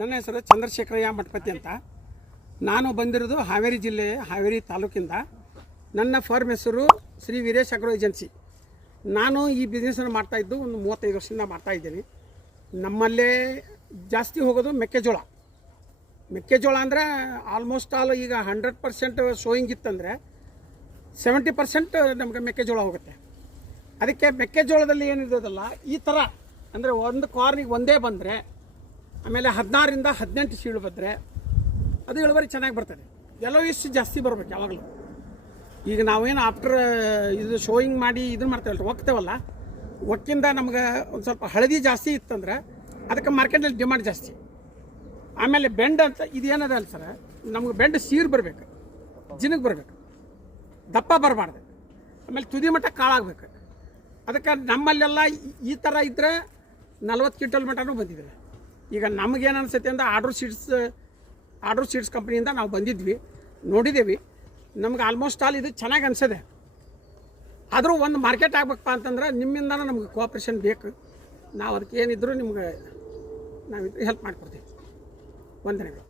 ನನ್ನ ಹೆಸರು ಚಂದ್ರಶೇಖರಯ್ಯ ಮಠಪತಿ ಅಂತ. ನಾನು ಬಂದಿರೋದು ಹಾವೇರಿ ಜಿಲ್ಲೆ ಹಾವೇರಿ ತಾಲೂಕಿಂದ. ನನ್ನ ಫರ್ಮ್ ಹೆಸರು ಶ್ರೀ ವೀರೇಶ್ ಅಗ್ರೋ ಏಜೆನ್ಸಿ. ನಾನು ಈ ಬಿಸ್ನೆಸ್ಸನ್ನು ಮಾಡ್ತಾಯಿದ್ದು ಒಂದು 35 ವರ್ಷದಿಂದ ಮಾಡ್ತಾಯಿದ್ದೀನಿ. ನಮ್ಮಲ್ಲೇ ಜಾಸ್ತಿ ಹೋಗೋದು ಮೆಕ್ಕೆಜೋಳ. ಮೆಕ್ಕೆಜೋಳ ಅಂದರೆ ಆಲ್ಮೋಸ್ಟ್ ಆಲ್ ಈಗ 100% ಶೋಯಿಂಗ್ ಇತ್ತಂದರೆ 70% ನಮಗೆ ಮೆಕ್ಕೆಜೋಳ ಹೋಗುತ್ತೆ. ಅದಕ್ಕೆ ಮೆಕ್ಕೆಜೋಳದಲ್ಲಿ ಏನಿರೋದಲ್ಲ ಈ ಥರ ಅಂದರೆ ಒಂದು ಕಾರ್ನಿಗೆ ಒಂದೇ ಬಂದರೆ, ಆಮೇಲೆ 16ರಿಂದ 18 ಸೀಳು ಬಂದರೆ ಅದು ಇಳುವರಿ ಚೆನ್ನಾಗಿ ಬರ್ತದೆ. ಎಲ್ಲೋ ಇಷ್ಟು ಜಾಸ್ತಿ ಬರಬೇಕು ಯಾವಾಗಲೂ. ಈಗ ನಾವೇನು ಆಫ್ಟರ್ ಇದು ಶೋಯಿಂಗ್ ಮಾಡಿ ಇದನ್ನು ಮಾಡ್ತೇವಲ್ಲ, ಒಕ್ತೇವಲ್ಲ, ಒಕ್ಕಿಂದ ನಮ್ಗೆ ಒಂದು ಸ್ವಲ್ಪ ಹಳದಿ ಜಾಸ್ತಿ ಇತ್ತಂದ್ರೆ ಅದಕ್ಕೆ ಮಾರ್ಕೆಟಲ್ಲಿ ಡಿಮಾಂಡ್ ಜಾಸ್ತಿ. ಆಮೇಲೆ ಬೆಂಡ್ ಅಂತ ಇದೇನದ ಅಲ್ಲ ಸರ್, ನಮ್ಗೆ ಬೆಂಡ್ ಸೀರು ಬರಬೇಕು, ಜಿನಕ್ಕೆ ಬರಬೇಕು, ದಪ್ಪ ಬರಬಾರ್ದು, ಆಮೇಲೆ ತುದಿ ಮಟ್ಟ ಕಾಳಾಗಬೇಕು. ಅದಕ್ಕೆ ನಮ್ಮಲ್ಲೆಲ್ಲ ಈ ಥರ ಇದ್ದರೆ 40 ಕ್ವಿಂಟಲ್ ಮಟ್ಟನೂ ಬಂದಿದೆ. ಈಗ ನಮಗೇನು ಅನಿಸುತ್ತೆ ಅಂದರೆ ಆರ್ಡ್ರ್ ಸೀಡ್ಸ್ ಕಂಪ್ನಿಯಿಂದ ನಾವು ಬಂದಿದ್ವಿ, ನೋಡಿದ್ದೇವೆ. ನಮ್ಗೆ ಆಲ್ಮೋಸ್ಟ್ ಆಲ್ ಇದು ಚೆನ್ನಾಗಿ ಅನಿಸಿದೆ. ಆದರೂ ಒಂದು ಮಾರ್ಕೆಟ್ ಆಗಬೇಕಪ್ಪ ಅಂತಂದ್ರೆ ನಿಮ್ಮಿಂದನೂ ನಮ್ಗೆ ಕೋಆಪ್ರೇಷನ್ ಬೇಕು. ನಾವು ಅದಕ್ಕೆ ಏನಿದ್ರು ನಿಮ್ಗೆ ನಾವಿದ್ರೆ ಹೆಲ್ಪ್ ಮಾಡಿಕೊಡ್ತೀವಿ. ವಂದನೆಗಳು.